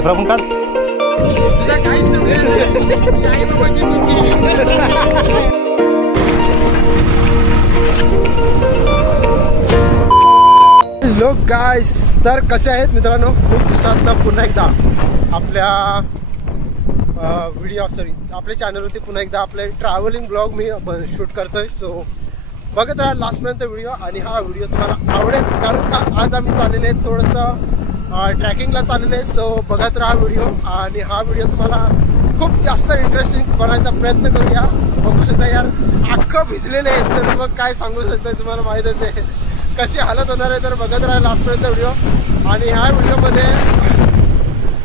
वेफरा पण काढ. Hello guys, तर कसे आहेत मित्रांनो? खूप दिवसातनं पुन्हा एकदा आपल्या आपल्या चॅनलवरती पुन्हा एकदा आपले ट्रॅव्हलिंग ब्लॉग मी शूट करतोय. सो बघत राहा लास्टपर्यंत व्हिडिओ, आणि हा व्हिडिओ तुम्हाला आवडेल कारण का आज आम्ही चाललेले आहेत थोडंसं ट्रॅकिंगला चाललेले आहे. सो बघत राहा व्हिडिओ, आणि हा व्हिडिओ तुम्हाला खूप जास्त इंटरेस्टिंग बनवायचा प्रयत्न करूया. बघू शकता यार, अख्खं भिजलेले आहेत, तर मग काय सांगू शकता, तुम्हाला माहीतच आहे कशी हालत होणार आहे. तर बघत राहा लास्टपर्यंत व्हिडिओ. आणि ह्या व्हिडिओमध्ये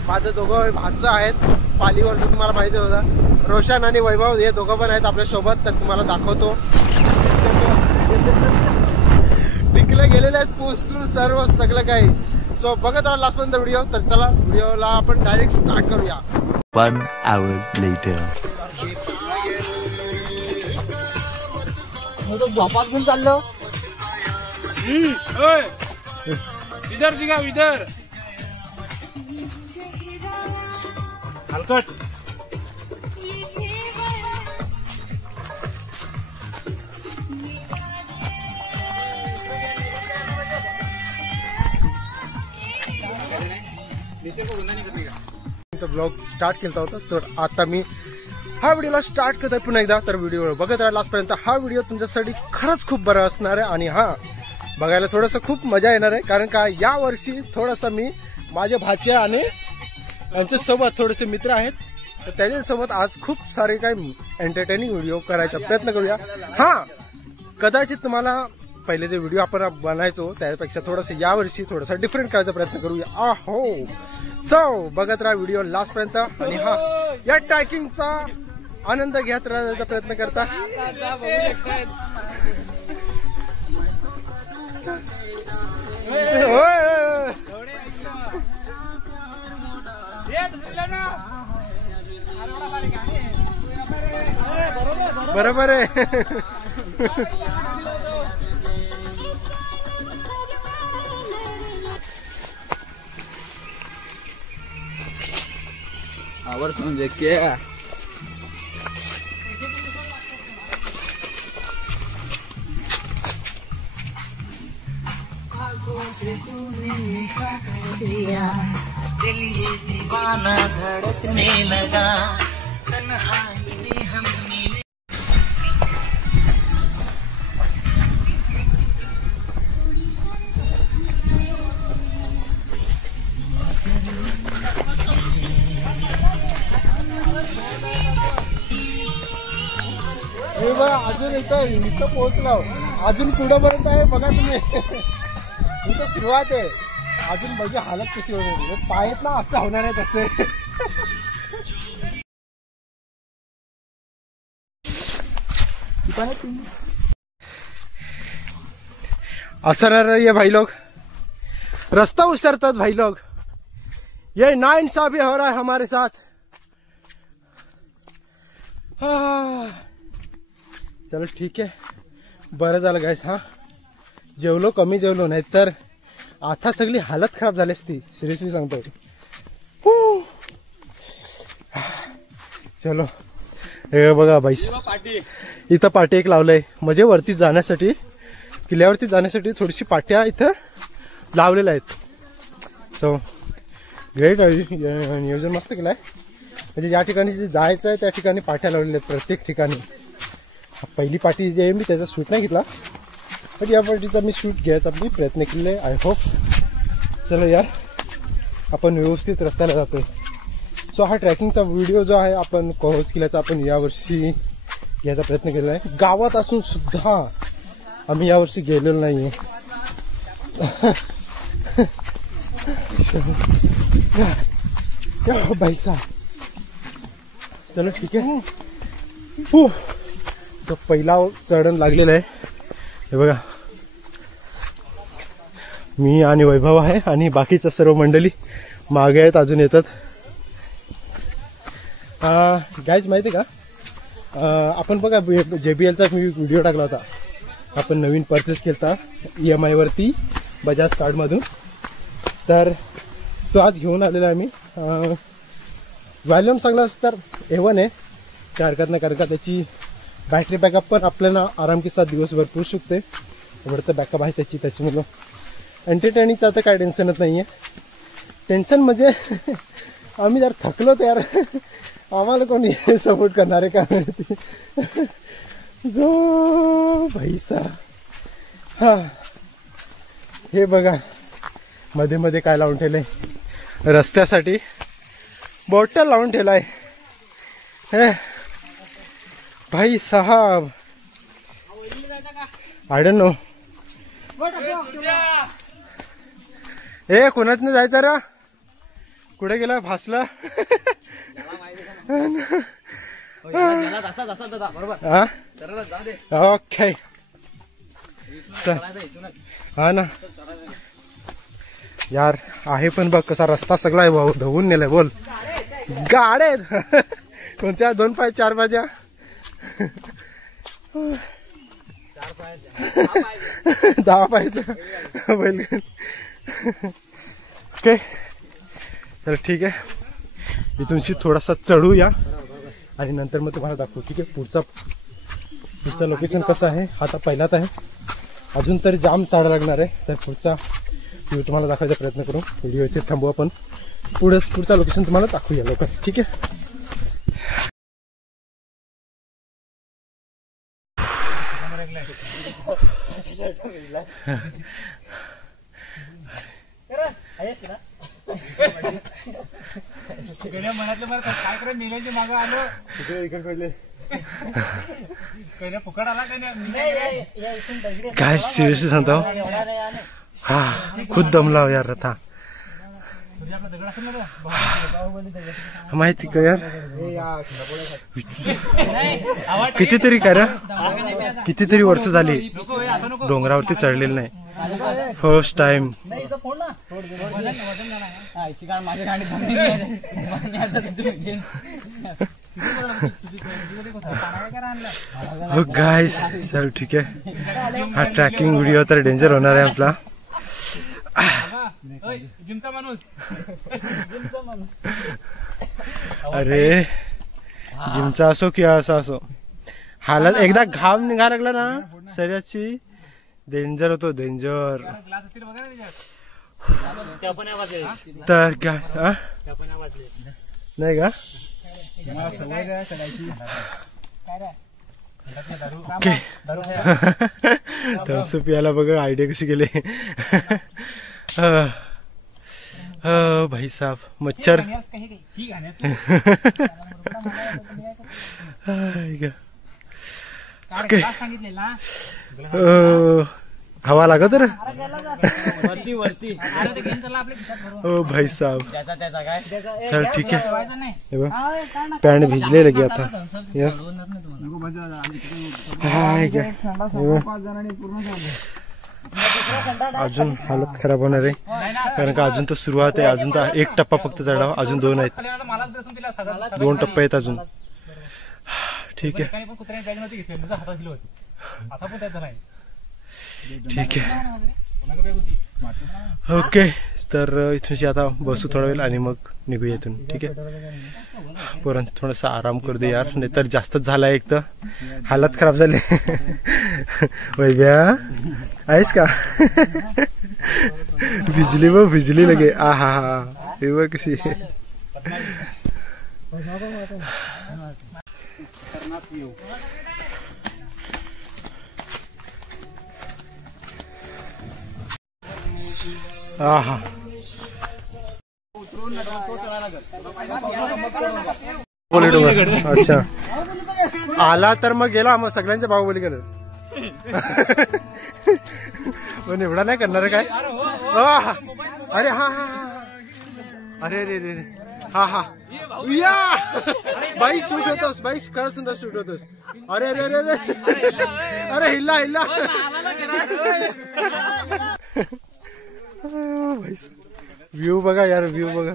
माझं दोघं भाचं आहेत पालीवरचं, तुम्हाला माहिती होतं. रोशन आणि वैभव हे दोघं पण आहेत आपल्यासोबत, तर तुम्हाला दाखवतो. टिकले गेलेले आहेत पुसलून सर्व सगळं काही. सो बघत राहा लास्टपर्यंत व्हिडिओ. तर चला व्हिडिओला आपण डायरेक्ट स्टार्ट करूया. 1 hour later. झोपात घेऊन चाललो. इधर दिगा इधर हलकट. ब्लॉग स्टार्ट केला होता, तर आता मी हा व्हिडिओला स्टार्ट करतोय पुन्हा एकदा. तर व्हिडिओ बघत राहा लास्टपर्यंत. हा व्हिडिओ तुमच्यासाठी खरंच खूप बरा असणार आहे, आणि हा बघायला थोडंसं खूप मजा येणार आहे. कारण का या वर्षी थोडंसं मी माझ्या भाच्या आणि यांच्यासोबत थोडेसे मित्र आहेत, तर त्याच्यासोबत आज खूप सारे काही एंटरटेनिंग व्हिडिओ करायचा प्रयत्न करूया. हां, कदाचित तुम्हाला पहिले जे व्हिडिओ आपण बनायचो त्यापेक्षा थोडंसं यावर्षी थोडंसं डिफरंट करायचा प्रयत्न करूया. हो, सो बघत राहा व्हिडिओ लास्टपर्यंत. आणि हा या ट्रॅकिंगचा आनंद घेत राहण्याचा प्रयत्न करता. बरोबर आहे. आवर समझे क्या चलिए दीवाना धड़कने लगा तन्हाई में हम मिले. अजून इथं पोहोचलो, अजून पुढेपर्यंत आहे बघा तुम्ही. इथं सुरुवात आहे, अजून बघा हालत कशी होणार. पायत ना असं होणार आहे तसे. असं ये भाई लोग, रास्ता उसरतात भाई लोग. ये नाइंसाफी हो रहा है हमारे साथ. चलो ठीक आहे, बरं झालं गाईस. हा जेवलो, कमी जेवलो, नाही तर आता सगळी हालत खराब झाली असती, सिरियसली सांगतो. चलो हे बघा बाईस, इथं पाटी एक लावलंय म्हणजे वरती जाण्यासाठी, किल्ल्यावरती जाण्यासाठी थोडीशी पाट्या इथं लावलेल्या आहेत. सो ग्रेट, नियोजन मस्त केलं आहे. म्हणजे ज्या ठिकाणी जे जायचं आहे त्या ठिकाणी पाट्या लावलेल्या आहेत प्रत्येक ठिकाणी. पहिली पाटी जी आहे मी त्याचा शूट नाही घेतला, पण या पार्टीचा मी शूट घ्यायचा मी प्रयत्न केले. I hope. चलो यार, आपण व्यवस्थित रस्त्याला जातोय. सो हा ट्रॅकिंगचा व्हिडिओ जो आहे आपण कोहोज किल्ल्याचा आपण यावर्षी घ्यायचा प्रयत्न केलेला आहे. गावात असून सुद्धा आम्ही यावर्षी गेलेलो नाही आहे. भाईसा चलो ठीक आहे. तो पहिला चढण लागलेला आहे. हे बघा, मी आणि वैभव आहे आणि बाकीच्या सर्व मंडळी मागे आहेत, अजून येतात. गाईज माहिती का, आपण बघा JBLचा मी व्हिडिओ टाकला होता. आपण नवीन परचेस केला EMI वरती बजाज कार्डमधून, तर तो आज घेऊन आलेला आहे मी. व्हॉल्यूम सांगलास तर A1 आहे, काय हरकत नाही, कारण का त्याची बॅटरी बॅकअप पण आपल्याला आराम के साथ दिवसभर पुरू शकते. एवढं बॅकअप आहे त्याच्यामुळं एंटरटेनिंगचं आता काय टेन्शनच नाही आहे. टेन्शन म्हणजे आम्ही जर थकलो तर यार आम्हाला कोणी सपोर्ट करणार आहे का माहिती. जो भाईसा हा हे बघा मध्ये मध्ये काय लावून ठेवलंय, रस्त्यासाठी बॉटल लावून ठेवलाय. भाई साहब आय डोंट नो. ए कोणाच नाही जायचं रा, कुठे गेला फासला. ओके हा ना यार आहे, पण बघ कसा रस्ता सगळा आहे भाऊ, धुवून नेलाय. बोल गाड्या कोणत्या 2 पाय 4 पायच्या 10 पायच्या बैल. ओके तर ठीक आहे, इथूनशी थोडासा चढूया आणि नंतर मग तुम्हाला दाखवू. ठीक आहे, पुढचा लोकेशन कसं आहे आता पहिलाच आहे, अजून तरी जाम चढा लागणार आहे. तर पुढचा व्ह्यू तुम्हाला दाखवायचा प्रयत्न करू. व्हिडिओ इथे थांबू, आपण पुढचा लोकेशन तुम्हाला दाखवूया लवकर. ठीक आहे. मनातलं मला काय करत नेल्याची मागं आलो इकडे फुकट आला काय सिरियसली सांगतो, हा खुद दमला यार रथा. माहिती का यार कितीतरी करा, कितीतरी वर्ष झाली डोंगरावरती चढलेलं नाही. First time. हो गाइस चल ठीक आहे, हा ट्रॅकिंग व्हिडिओ तर डेंजर होणार आहे आपला. जिमचा माणूस अरे जिमचा असो किंवा असा असो, हालत एकदा घाम निघा लागला ना शरीराची डेंजर होतो, डेंजर. तर काय नाही का ओके. थम्सअप याला बघा आयडिया कशी गेले. भाई साहब मच्छर ओके. हवा लागत रे ओ भाई साहब. चल ठीक आहे, पॅन्ट भिजले लगे आता. अजून हालत खराब होणार आहे, कारण का अजून तर सुरुवात आहे. अजून तर 1 टप्पा फक्त चढावा, अजून 2 आहेत, 2 टप्पे आहेत अजून. ठीक आहे ठीक आहे ओके. तर इथूनशी आता बसू थोडा वेळ आणि मग निघूया इथून. ठीक आहे, पोरांचं थोडासा आराम करू दे यार, नाही तर जास्तच झाला. एक तर हालत खराब झाली. वैभ्या आहेस का? भिजली व भिजली लगे. आ हा हा हे बघ कशी. आहा अच्छा आला तर मग गेला, मग सगळ्यांच्या बाहुबली गेलं. पण एवढा नाही करणार काय. अरे हा हा अरे रे रे हा हा या बाई शूट होतोस, बाई खरं सुंदर शूट होतोस. अरे अरे अरे अरे अरे हिल्ला हिल्ला. व्ह्यू बघा यार, व्ह्यू बघा.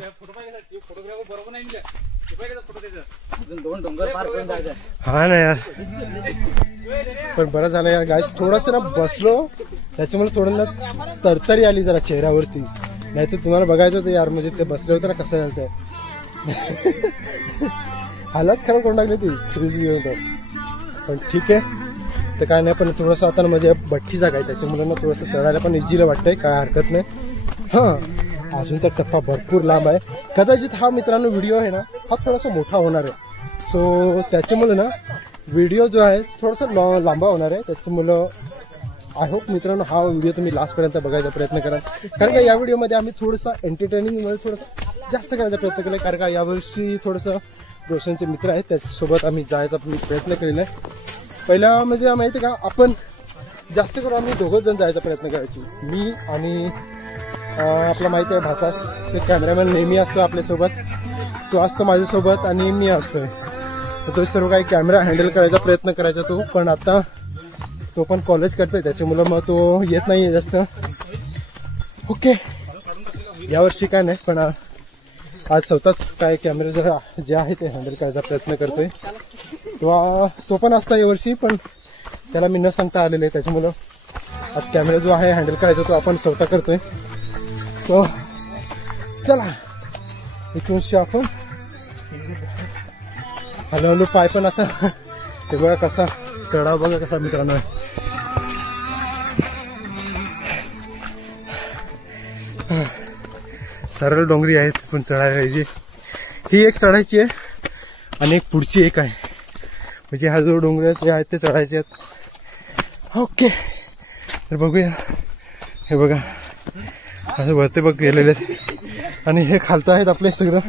हा ना यार, पण बरं झालं यार गाइस, थोडस ना बसलो त्याच्यामुळे थोडं ना तरतरी आली जरा चेहऱ्यावरती. नाही तर तुम्हाला बघायचं होतं यार, म्हणजे ते बसले होते ना कसं झालं. हालत खराब करून टाकली ती सिरियसली. पण ठीक आहे, तर काय नाही. पण थोडंसं आता म्हणजे भट्टी जागा आहे त्याच्यामुळे ना थोडंसं चढायला पण इझीला वाटतंय, काय हरकत नाही. हां, अजून तर टप्पा भरपूर लांब आहे. कदाचित हा मित्रांनो व्हिडिओ आहे ना हा थोडासा मोठा होणार आहे. सो त्याच्यामुळे ना व्हिडिओ जो आहे थोडासा लांबा होणार आहे. त्याच्यामुळं आय होप मित्रांनो हा व्हिडिओ तुम्ही लास्टपर्यंत बघायचा प्रयत्न करा. कारण का या व्हिडिओमध्ये आम्ही थोडंसं एंटरटेनिंगमध्ये थोडंसं जास्त करायचा प्रयत्न केला. कारण का यावर्षी थोडंसं रोशनचे मित्र आहेत त्याच्यासोबत आम्ही जायचा प्रयत्न केलेला आहे. पहिला म्हणजे माहिती आहे का, आपण जास्त करून आम्ही दोघंच जण जायचा प्रयत्न करायचो. मी आणि आपला माहिती आहे भाचास, ते कॅमेरामॅन नेहमी असतो आपल्यासोबत. तो असतो माझ्यासोबत आणि मी असतोय. तर तो सर्व काही कॅमेरा हँडल करायचा प्रयत्न करायचा तो. पण आता तो पण कॉलेज करतोय त्याच्यामुळं मग तो येत नाही आहे जास्त. ओके, यावर्षी काय नाही, पण आज स्वतःच काय कॅमेरा जे आहे ते हँडल करायचा प्रयत्न करतोय. तो पण असता यावर्षी, पण त्याला मी न सांगता आलेलं आहे. त्याच्यामुळं आज कॅमेरा जो आहे हँडल करायचा तो आपण स्वतः करतोय. सो चला इथूनशी आपण हळूहळू पाय पण आता ते बघा कसा चढाव बघा कसा मित्रांनो. सरळ डोंगरी आहेत पण चढायची ही एक चढायची आहे आणि एक पुढची एक आहे. म्हणजे हा जो डोंगर जे आहेत ते चढायचे आहेत. ओके, तर बघूया. हे बघा असं वरते बघ गेलेले आहेत आणि हे खालतं आहेत आपले सगळं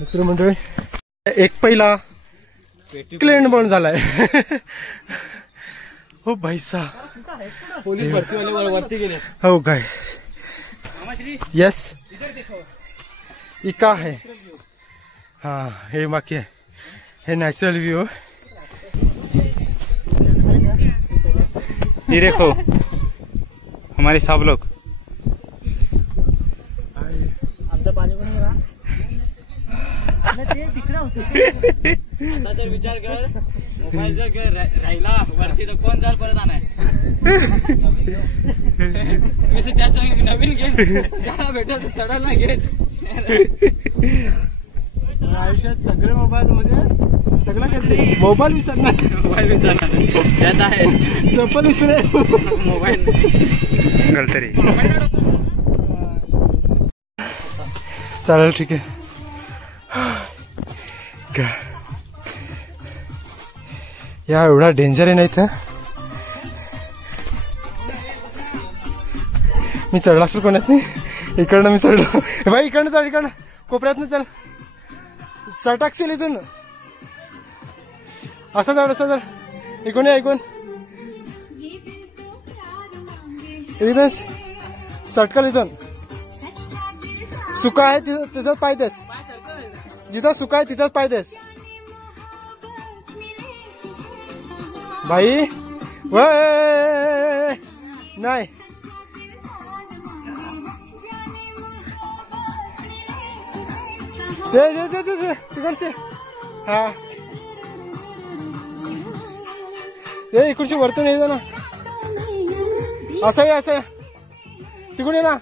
मित्रमंडळी. एक पहिला क्लेंड बॉन्ड झालाय. हो भाई साहब, पोलीस भरतीवाले वरती गेले. हो काय, यस इका है. हाँ हे बाकी है, हे नॅचरल व्यू. ये देखो हमारे सब लोग. विचार कर, मोबाईल जर राहिला वरती तर कोण जाल परत आणाय. नवीन घे ज्याला भेटत चढायला घे. आयुष्यात सगळे मोबाईल म्हणजे सगळं करते. मोबाईल विसरणार, मोबाईल विसरणार त्यात आहे. चप्पल विसरे, मोबाईल तरी चालेल ठीक आहे. या एवढा डेंजर आहे नाही तर मी चढला असेल कोणात नाही. इकडनं मी चढलो भाई, इकडनं चढ, इकडनं कोपऱ्यातनं चल. सटाकशील इथून असं चढ, असं चढ. ऐकून ये, ऐकून इथून सटकल. इथून सुका आहे तिथंच पाय देस, जिथं सुका आहे तिथंच पाय देस भाई. वय नाही तिकडचे. हा ते इकडची वरतून ये ना, असं आहे, असं तिकडून ये ना.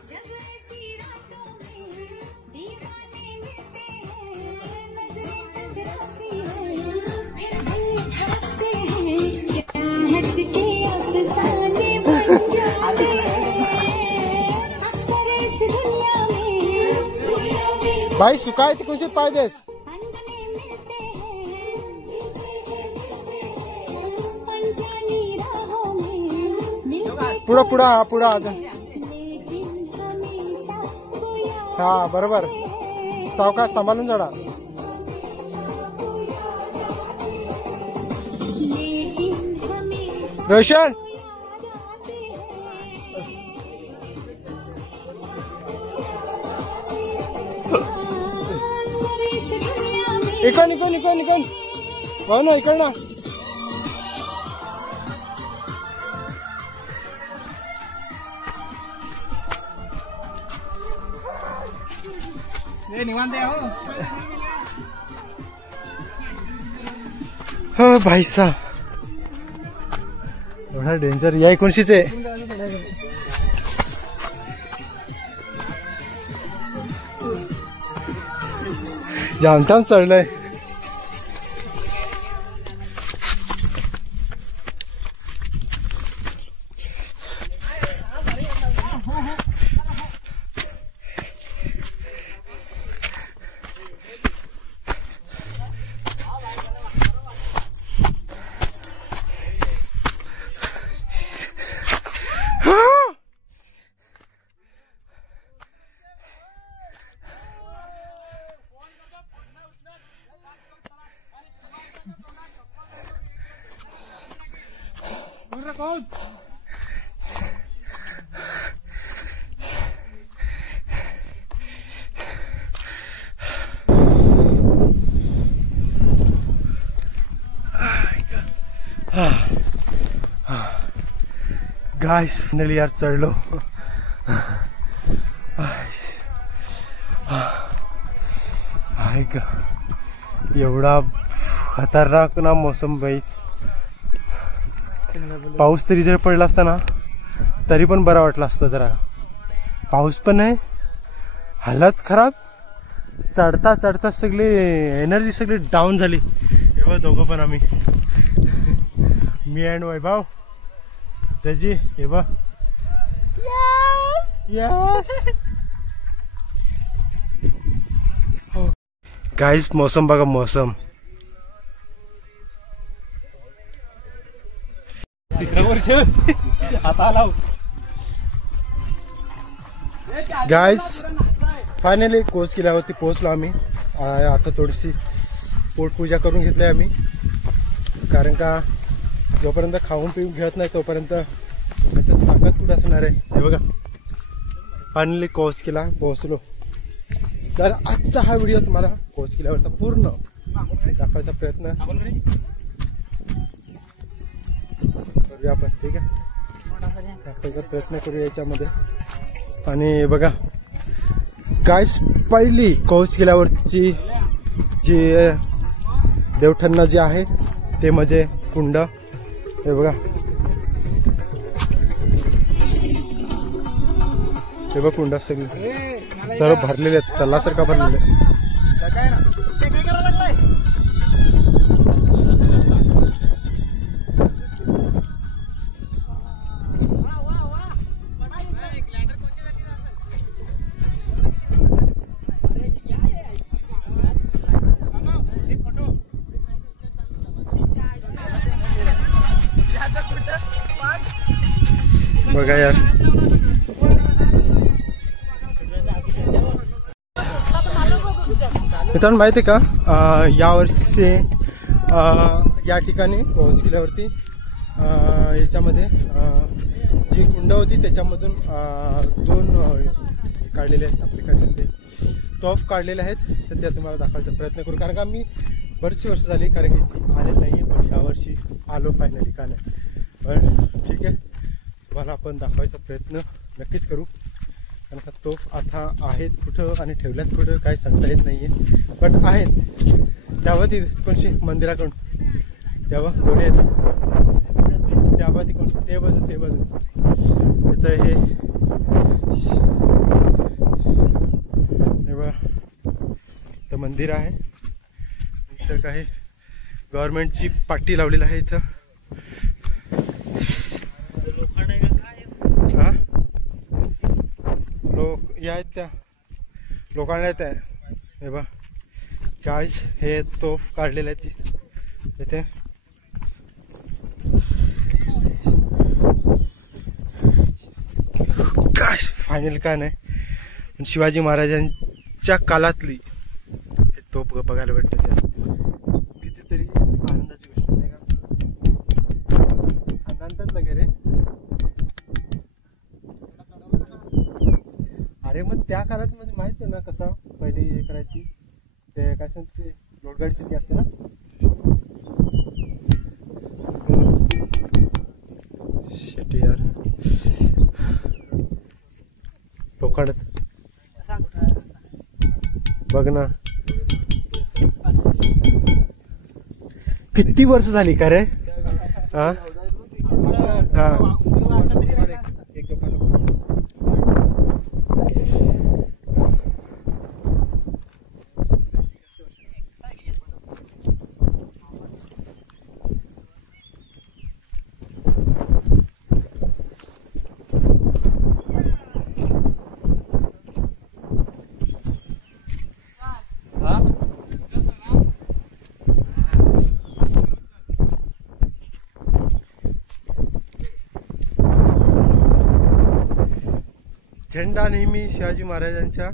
भाई सुका आहे तिकडचे पाय देस. पुढं पुढं, हा पुढं अजून. हा बरोबर, सावकाश सांभाळून चढा. रोशन इकडं इकडं इकडं इकडं हो ना, इकडं ना. हो भाई साहब, एवढा डेंजर. या 19चे जामताम चढलंय. गाइस फायनली यार चढलो. एवढा खतरनाक ना मोसम गाइस. पाऊस तरी जर पडला असता ना तरी पण बरा वाटला असता. जरा पाऊस पण नाही, हालत खराब. चढता चढता सगळे एनर्जी सगळी डाऊन झाली. तेव्हा दोघं पण आम्ही, मी अँड वैभव त्याची हे बा. यस गाइस, मौसम बघा मौसम. तिसरं वर्ष आता आला गाइस. फायनली कोच किल्ल्यावरती पोहोचलो आम्ही. आता थोडीशी पोटपूजा करून घेतली आम्ही, कारण का जोपर्यंत खाऊन पिऊन घेत नाही तोपर्यंत ताकद कुठं असणार आहे. हे बघा फायनली कोच किल्ला पोहोचलो. तर आजचा हा व्हिडिओ तुम्हाला कोच किल्ल्यावरचा पूर्ण दाखवायचा प्रयत्न करूया आपण. ठीक आहे, दाखवायचा प्रयत्न करूया याच्यामध्ये. आणि बघा गाइस, पहिली कोच किल्ल्यावरची जी देवठन्ना जी आहे ते म्हणजे कुंड. हे बघा, हे बघ कुंड सगळी सर्व भरलेले आहेत, तलासारखा भरलेले. बघा यार, मित्रांनो माहिती आहे का, यावर्षी या ठिकाणी कोच किल्ल्यावरती याच्यामध्ये जी कुंड होती त्याच्यामधून 2 काढलेले आहेत आपले कसे ते तोफ काढलेले आहेत. तर त्या तुम्हाला दाखवायचा प्रयत्न करू, कारण का मी बरीचशी वर्ष झाली कारण की आले नाही, पण यावर्षी आलो फायनली का नाही. पण ठीक आहे, तुम्हाला आपण दाखवायचा प्रयत्न नक्कीच करू. कारण का तोफ आता आहेत कुठं आणि ठेवल्यात कुठं काय सांगता येत नाही आहे, बट आहेत. त्यावर ती कोणशी मंदिराकडून तेव्हा दोन्ही आहेत, त्यावर ती कोण ते बाजू इथं हे बघा इथं मंदिर आहे. इथं काही गव्हर्नमेंटची पाटी लावलेली आहे इथं. या आहेत त्या लोकांना येत आहे. हे बा गाइस, हे तोफ काढलेले आहेत इथे. गाइस फायनल काय नाही, पण शिवाजी महाराजांच्या काळातली हे तोफ बघायला भेटते. त्या कितीतरी आनंदाची गोष्ट नाही का, आनंदात वगैरे. अरे मग त्या काळात म्हणजे माहिती आहे ना कसा पहिले हे करायची, ते काय सांगते लोटगाडी सिटी असते ना. शेटी यार लोखंडात बघ ना, किती वर्ष झाली का रे. हा हा झेंडा नेहमी शिवाजी महाराजांच्या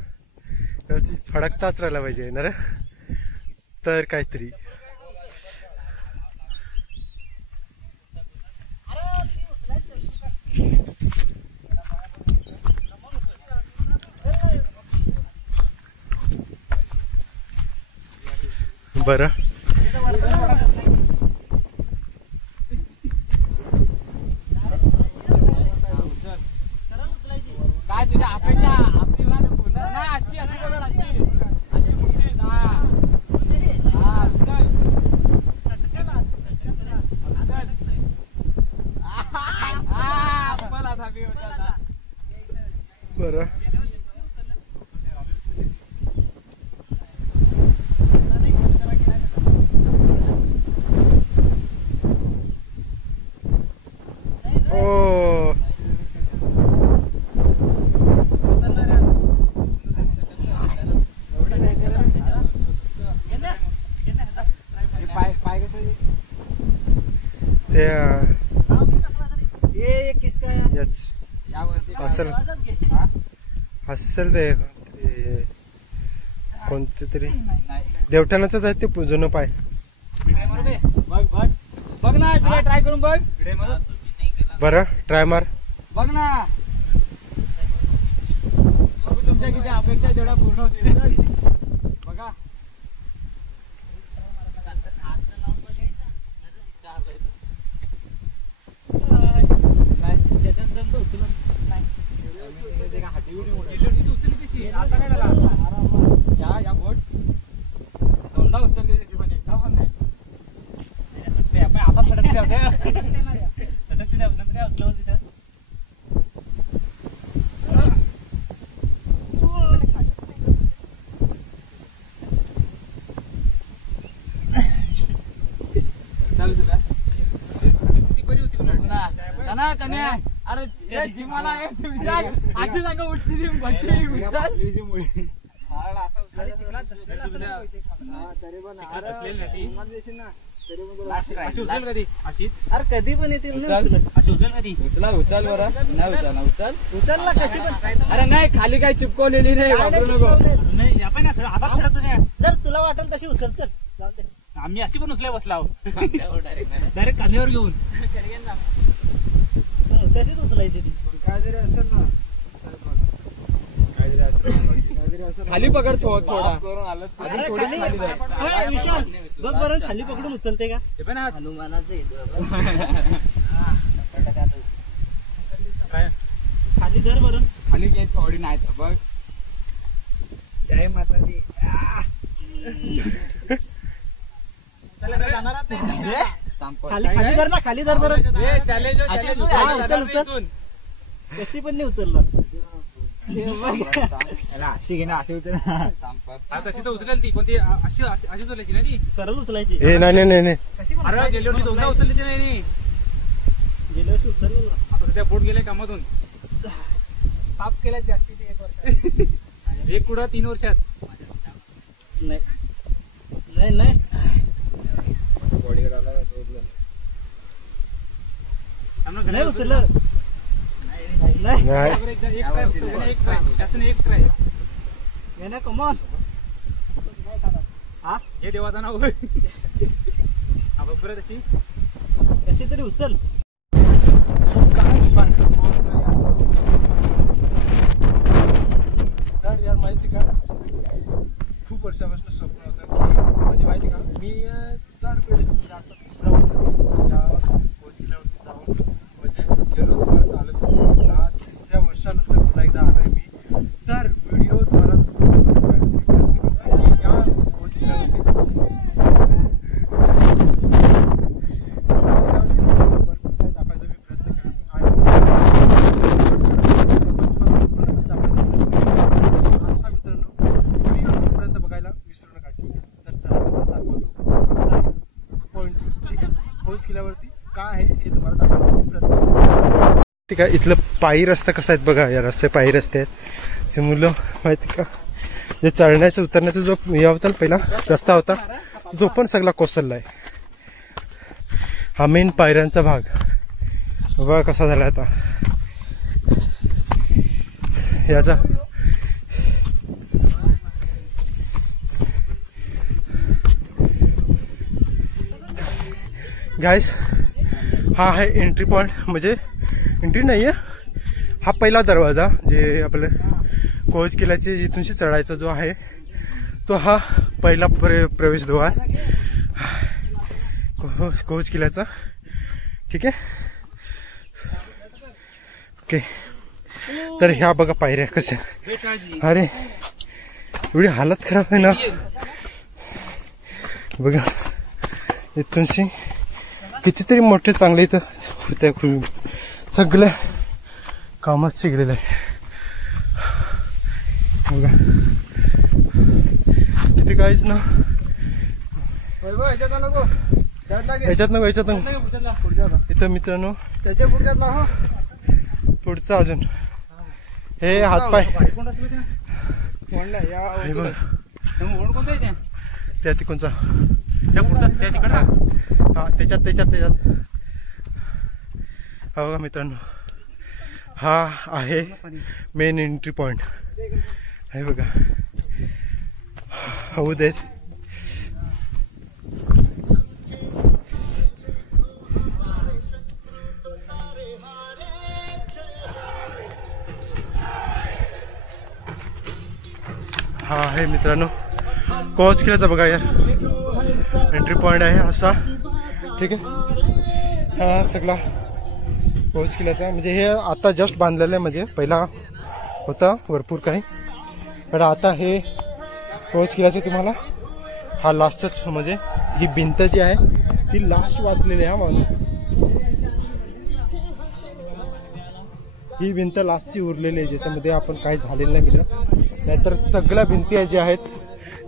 वरती फडकताच राहिला पाहिजे ना रे, तर काहीतरी. बरं काय तुझ्या अपेक्षा असतील ना नाही अशी अशी बघा अशी अशी मोठी बरं ओ असेल असेल ते कोणते तरी देवठाणाच आहे ते जुनं पाय. बघ बघ बघ ना अशी ट्राय करून बघ. बरं ट्राय मार. बघ ना बघू तुमच्या किती अपेक्षा जेवढ्या पूर्ण होतील बघा. या बोट दोनदा उचलली त्याची पण एकदा पण नाही. आता सडकते होते सडकते नंतर काय उचलवलं तिथं. चालू सुद्धा ती बरी होती ना कन्या. अरे जिमाला अशी जागा उठली भट्टी उचल कधी पण येतील उचला उचल बरं नाही उचल उचल उचलला कशी पण. अरे नाही खाली काही चिपकवलेली नाही वापरू नको. जर तुला वाटेल तशी उचल चल. आम्ही अशी पण उचल्या बसला डायरेक्ट कांद्यावर घेऊन तशीच उचलायची ती. काय जरी असेल ना खाली पकड थोडा बघ बरं खाली पकडून उचलते का हनुमानाचं खाली धर बरं. खाली घे थोडी नाही तर बघ. जय माता दी. खाली खाली धर ना खाली धर बरं. कशी पण नाही उचलला अशी घे ना अशी उचलेल ती कोणती अशी अशी उचलायची ना ती सरळ उचलायची. नाही नाही नाही अरे गेल्या वर्षी दोनदा उचलली नाही. गेल्या वर्षी उचललं आता सध्या बोट गेले कामातून पाप केला जास्ती 1 वर्षात. एक कुठं 3 वर्षात नाही नाही नाही उचललं कमॉन. हा हे देवाचा नाव बरं तशी कशी तरी उचल. तर यार माहिती का खूप वर्षापासून स्वप्न होतं म्हणजे माहिती का मी दरवेळेस आजचा 3रा वर्ष या कोचकिल्यावरती जाऊन म्हणजे गेलो परत आलो. 3ऱ्या वर्षानंतर पुन्हा एकदा आलो आहे मी. तर व्हिडिओ द्वारा या कोचकिल्यावरती दाखवायचा मी प्रयत्न केला आणि आता मित्रांनो व्हिडिओ लास्टपर्यंत बघायला विसरू नका. ठीक आहे तर चला तुम्हाला दाखवतो आजचा पॉईंट. ठीक आहे कोच किल्ल्यावरती काय आहे हे तुम्हाला दाखवायचा मी प्रयत्न. ठीक आहे इथलं पायी रस्ता कसा आहेत बघा. या रस्ते पायी रस्ते आहेत. ते मुलं माहिती का जे चढण्याचा उतरण्याचा जो हे होता पहिला रस्ता होता तो पण सगळा कोसळला आहे. हा मेन पायऱ्यांचा भाग बघा कसा झाला आता. याचा गाइस हा आहे एंट्री पॉइंट, म्हणजे एंट्री नाही आहे, हा पहिला दरवाजा जे आपलं कोच किल्ल्याचे जिथूनशी चढायचा जो आहे तो हा पहिला प्रवेशद्वार कोच किल्ल्याचा. ठीक आहे ओके. तर ह्या बघा पायऱ्या कशा, अरे एवढी हालत खराब आहे ना बघा. इथूनशी कितीतरी मोठे चांगले इथं होते, सगळ्या कामात शिकलेलं आहे बघा. तिथे काहीच ना याच्यात नको इथं मित्रांनो त्याच्या पुढचा अजून हे हातपाय त्या तिकोणचा हा त्याच्यात हा बघा मित्रांनो, हा आहे मेन एंट्री पॉइंट आहे बघा. होऊ देत. हा आहे मित्रांनो कोच किल्ल्याचा बघा या एंट्री पॉइंट आहे असा. ठीक आहे हा सगळा कोच किल्ल्याचा, म्हणजे हे आता जस्ट बांधलेलं आहे, म्हणजे पहिला होता भरपूर काही, पण आता हे कोच किल्ल्याचे तुम्हाला हा लास्टच, म्हणजे ही भिंत जी आहे ही लास्ट वाचलेली आहे. हा म्हणून ही भिंत लास्टची उरलेली आहे, ज्याच्यामध्ये आपण काही झालेलं नाही मिळलं, नाहीतर सगळ्या भिंती ज्या आहेत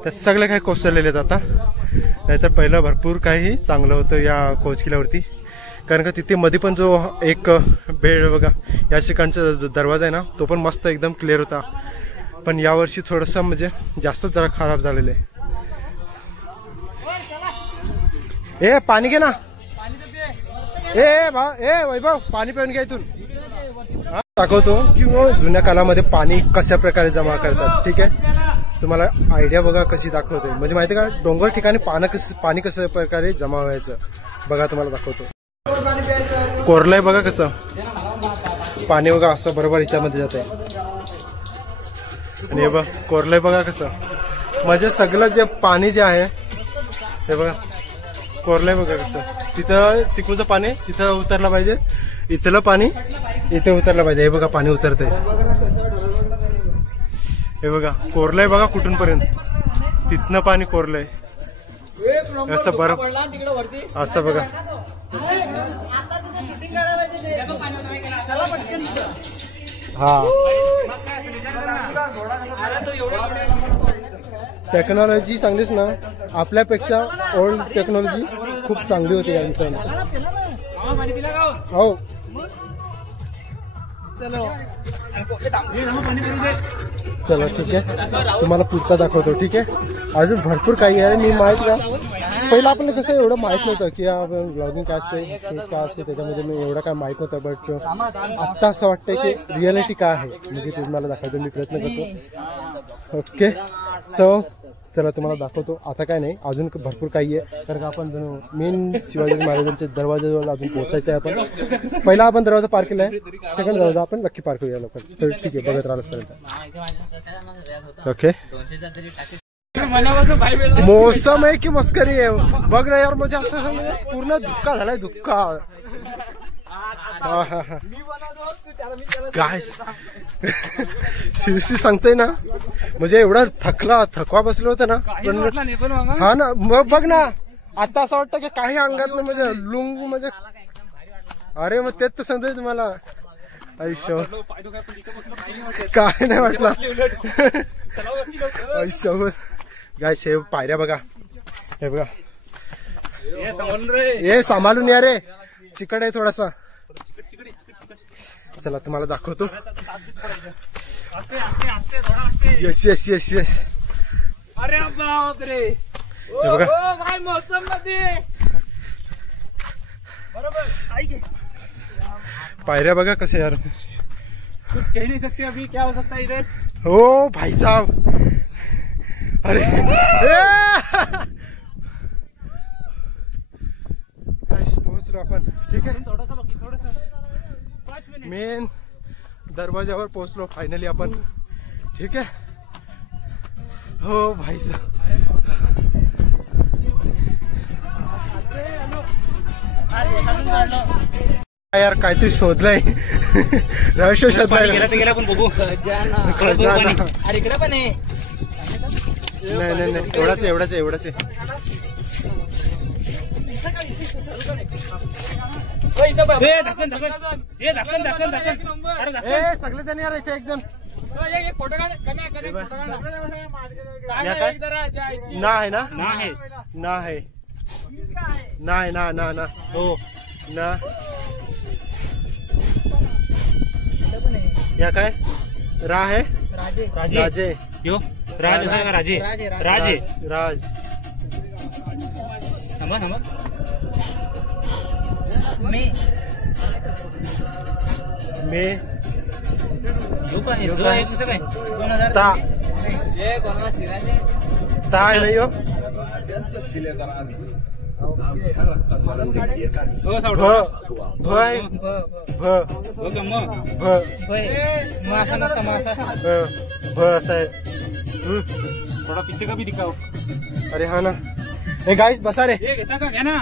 त्या सगळ्या काही कोसळलेले आहेत आता. नाहीतर पहिलं भरपूर काही चांगलं होतं या कोच किल्ल्यावरती, कारण का तिथे मध्ये पण जो एक बेड बघा या ठिकाणचा दरवाजा आहे ना तो पण मस्त एकदम क्लिअर होता, पण यावर्षी थोडंसं म्हणजे जास्तच जरा खराब झालेलं आहे. ए पाणी घे ना, ए वैभव पाणी पिऊन घ्या इथून. दाखवतो की जुन्या काळामध्ये पाणी कशा प्रकारे जमा करतात. ठीक आहे तुम्हाला आयडिया बघा कशी दाखवते, म्हणजे माहिती का डोंगर ठिकाणी पाणी कशा प्रकारे जमा व्हायचं बघा तुम्हाला दाखवतो. कोरलंय बघा कसं पाणी बघा असं बरोबर याच्यामध्ये जात आहे, आणि हे बघ कोरलंय बघा कसं, म्हणजे सगळं जे पाणी जे आहे ते बघा कोरलंय बघा कसं. तिथं तिकडचं पाणी तिथं उतरलं पाहिजे, इथलं पाणी इथे उतरलं पाहिजे. हे बघा पाणी उतरतंय, हे बघा कोरलंय बघा कुठून पर्यंत, तिथनं पाणी कोरलंय असं बरं असं बघा. हा टेक्नॉलॉजी चांगलीच ना, आपल्यापेक्षा ओल्ड टेक्नॉलॉजी खूप चांगली होती या मित्रांनो. हो चला ठीक आहे तुम्हाला पुढचा दाखवतो. ठीक आहे अजून भरपूर काही आहे. मी माहित का पहिलं आपल्याला कसं एवढं माहित नव्हतं की ब्लॉगिंग काय असते शूट काय असते, त्याच्यामध्ये मी एवढं काय माहित नव्हतं, बट आत्ता असं वाटतंय की रियालिटी काय आहे म्हणजे तुम्हाला दाखवायचा मी प्रयत्न करतो. ओके सो चला तुम्हाला दाखवतो. आता काय नाही अजून भरपूर काही आहे, कारण का आपण मेन शिवाजी महाराजांच्या दरवाजाजवळ अजून पोहोचायचं आहे. आपण पहिला आपण दरवाजा पार केला आहे, सेकंड दरवाजा आपण नक्की पार करूया लवकर. तर ठीक आहे बघत राहिलंच पर्यंत. ओके मौसम आहे की मस्करी आहे बघ ना यार, म्हणजे असं पूर्ण धुक्का झालाय धुक्का. काय सिरियसली सांगतोय ना, म्हणजे एवढा थकवा बसलो होता ना. हा ना मग बघ ना आता असं वाटतं की काही अंगात ना म्हणजे लुंग म्हणजे, अरे मग तेच तर सांगतोय तुम्हाला. आयुष्य काय नाही वाटलं आयुष्यावर. गाय शेव पायऱ्या बघा, हे बघा हे सांभाळून या रे, चिकट आहे थोडासा. चला तुम्हाला दाखवतो. Yes yes yes yes. अरे बापरे बघा मौसम मध्ये पायऱ्या बघा कसे यार. कुछ कह नहीं सकते अभी क्या हो सकता है इधर। ओ भाई साहब, अरे पोहोचलो आपण. ठीक आहे, थोडासा बाकी, थोडासा 5 मिनिट. मेन दरवाजावर पोहोचलो फायनली आपण. ठीक आहे. हो भाई साहब, यार काहीतरी शोधलंय. रहस्य शोधलाय. गेला पण बघू. अरे इकडे पण आहे. नाही एवढाच आहे. ए सगळे जण यार इथे एक जण फोटो काढ. नाही ना हो ना या काय रा आहे. राजे यो राज राजे राज थांबा. मे यो पण जो आहे कसं काय 2000 ता ये कोणाला शिराजे ता आहे नाही हो. भ आहे. भ असं आहे. थोडा पीछे का भी दिखाओ. अरे हा ना. ए गाइस बसा रे. ये घेता का घ्या ना.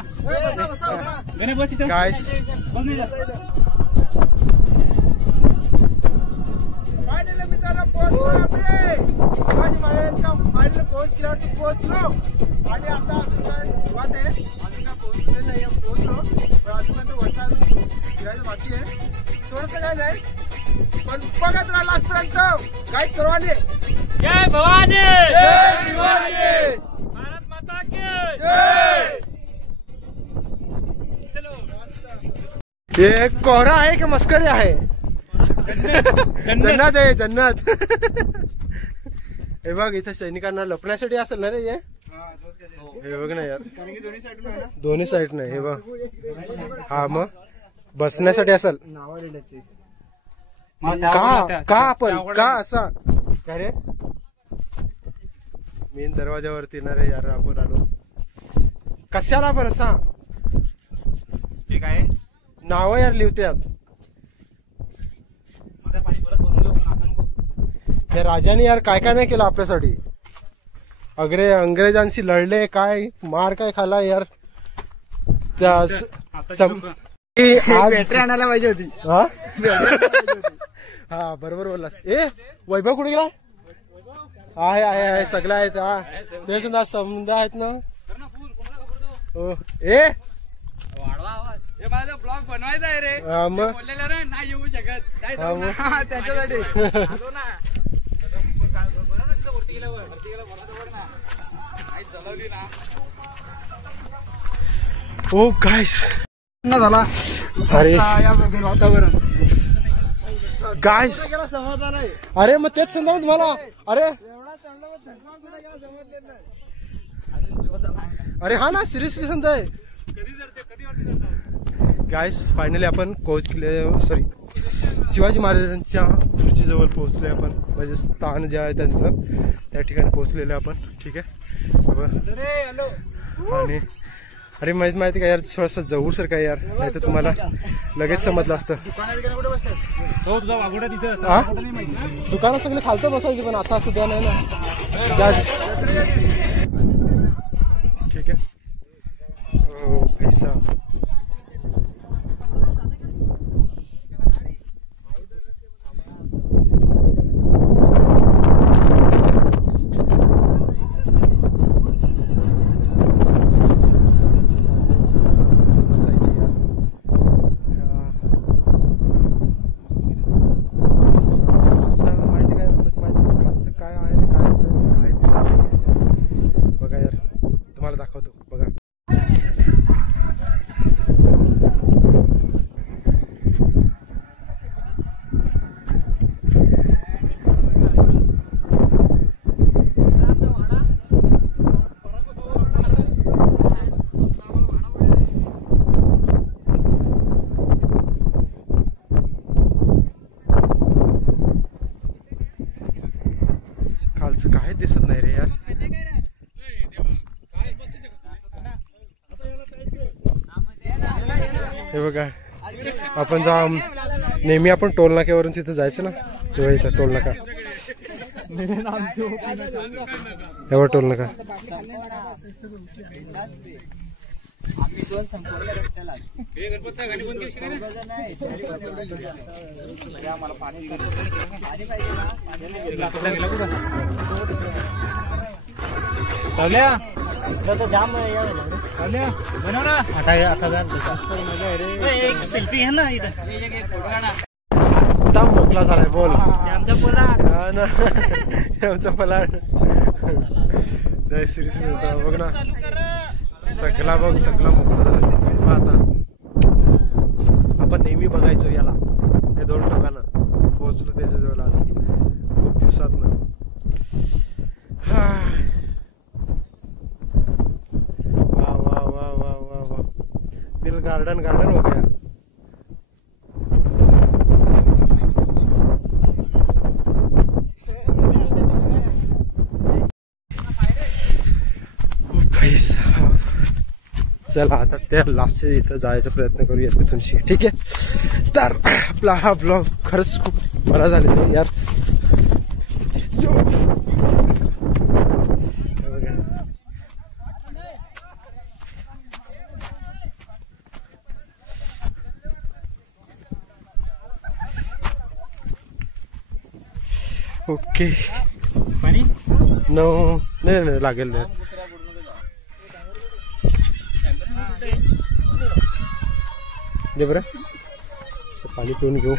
बस इथं गाइस बस नाही जात. फायनली मित्रांनो पोहोचलो आपण. शिवाजी महाराजांच्या फायनल पोहोच केल्यावरती पोहोचलो आणि आता अजून काय सुरुवात आहे. अजून काय पोहोचलेलं नाही. पोहोचलो पण अजून वरचा अजून फिरायचं बाकी आहे. थोडंसं काय नाही पण बघत राहा लास्टपर्यंत. गाइस सर्वांनी जय भवानी, जय शिवाजी, भारत माता की जय. चलो. ये कोहरा आहे की मस्करी आहे. जन्नत आहे जन्नत. हे बघ इथे सैनिकांना लपण्यासाठी असेल ना रे. हे बघ ना यार, दोन्ही साईड नाही. हे बघ हा मग बसण्यासाठी असेल. का आपण का असा काय रे. मेन दरवाजावरती ना रे यार आपण आलो. कशाला पण असा ठीक आहे. नाव यार लिहितात. पाणी परत भरून घेऊ पण आता नको. या राजाने यार काय काय नाही केलं आपल्यासाठी. अंग्रेजांशी लढले, काय मार काय खाला यार. बॅटरी आणायला पाहिजे होती. हा बरोबर बोललास. ए वैभव कुठे गेला. आहे सगळं आहेत. हा ते सुद्धा समजा आहेत ना. हो ए माझा ब्लॉग बनवायचा आहे रे. मग बोललेलं ना नाही येऊ शकत त्याच्यासाठी. ओ गाइस झाला. अरे वातावरण गाइस अरे मग तेच समजा तुम्हाला. अरे हा ना सिरियसली समजाय. गाइस फायनली आपण कोच सॉरी शिवाजी महाराजांच्या खुर्चीजवळ पोहोचलोय आपण. म्हणजे स्थान जे आहे त्यांचं त्या ठिकाणी पोहोचलेलं आपण. ठीक आहे. आणि अरे माहिती का यार थोडंसं जवळ सर काय यार, नाही तर तुम्हाला लगेच समजलं असतं. दुकानं सगळे खालतं बसायची पण आता असं द्या नाही ना. ठीक आहे. ओ पैसा माणसं काय दिसत नाही रे यार. हे बघा आपण नेहमी आपण टोल नाक्यावरून तिथं जायचं ना तेव्हा इथं टोल नाका एवढा टोल नाका जाम एक सेल्फी है ना इधर मोकळा झालाय बोल. आमचा पोलाड आमचा पलाड जय श्री श्री बघ ना सगळा बघ सगळा मोकळा झाला. आता आपण नेहमी बघायचो याला या 2 टोकानं पोहोचलो त्याच्या जवळ आज खूप दिवसात ना. वाह वाह वाह वाह वाह वाह दिल गार्डन गार्डन हो गया. चला आता त्या लास्ट इथं जायचा प्रयत्न करूया तिथून. ठीक आहे तर आपला हा ब्लॉग खरंच खूप बरा झालेला यार. ओके पाणी नो नाही लागेल नाही. दे बरं असं पाणी पिऊन घेऊ.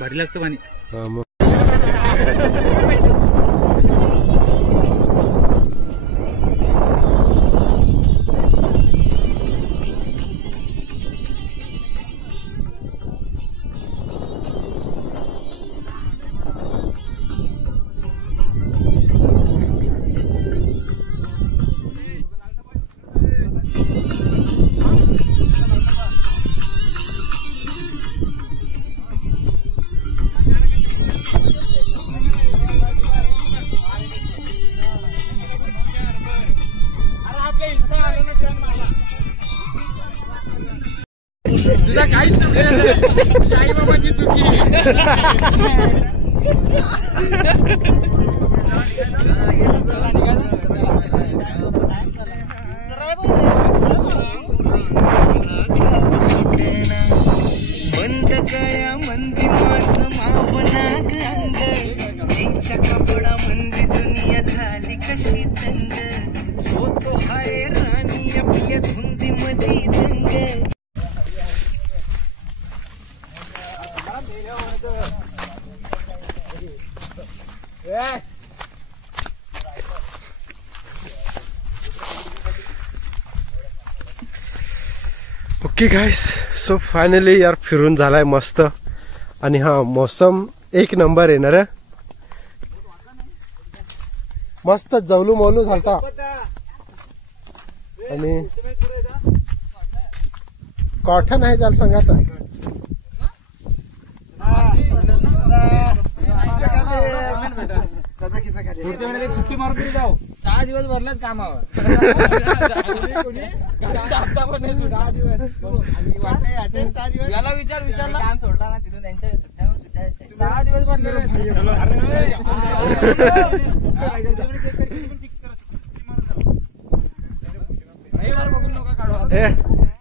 भारी लागतं पाणी. हा मग तुझा काहीच चुकी आई बाबाची चुकी. बंद कळ्या मंदी माझं मावनाग अंग त्यांच्या कपडा मंदी दुनिया झाली कशी तंग होतो हाय राणी आपल्या धुंदी मध्ये दंग. ओके गाइस सो फायनली यार फिरून झालाय मस्त. आणि हा मौसम 1 नंबर येणार आहे. मस्त जवलू मौलू झालता. आणि कॉटन आहे जाल सांगा आता. चुकी मारून तरी जाऊ. 6 दिवस भरलेत कामावर. 6 दिवस याला विचारला काम सोडला ना तिथून त्यांच्या सुट्ट्या 6 दिवस भरले. बघून नका काढू.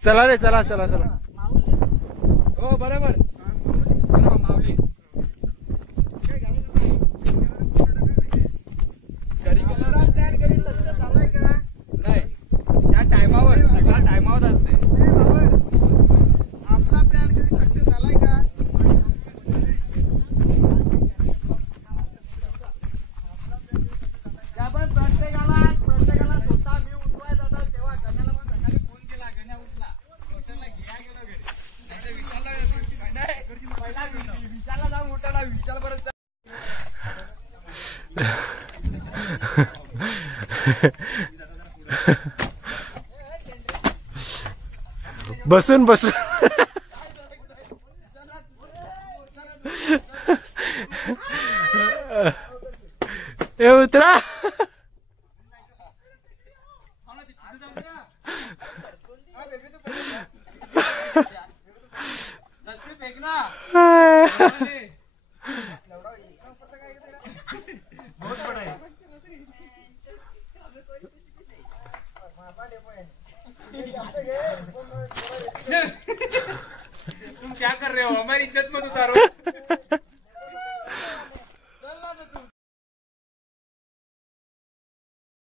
चला रे चला चला चला. हो बरोबर माऊली. नाही त्या टायमावर सगळा टायमावर असते. आपला प्लॅन कधी सक्सेस झालाय का? आपण प्रत्येकाला स्वतः मी उठवाय जातात तेव्हा गण्याला पण सकाळी फोन केला. गण्या उठला रोशनला घ्या गेलो घरी. नाही विचारला जाऊन उठाला. विचार परत बसून बसून ए उतरा. बहुत बड़ा है। तुम क्या कर रहे हो? हमारी इज्जत मत उतारो।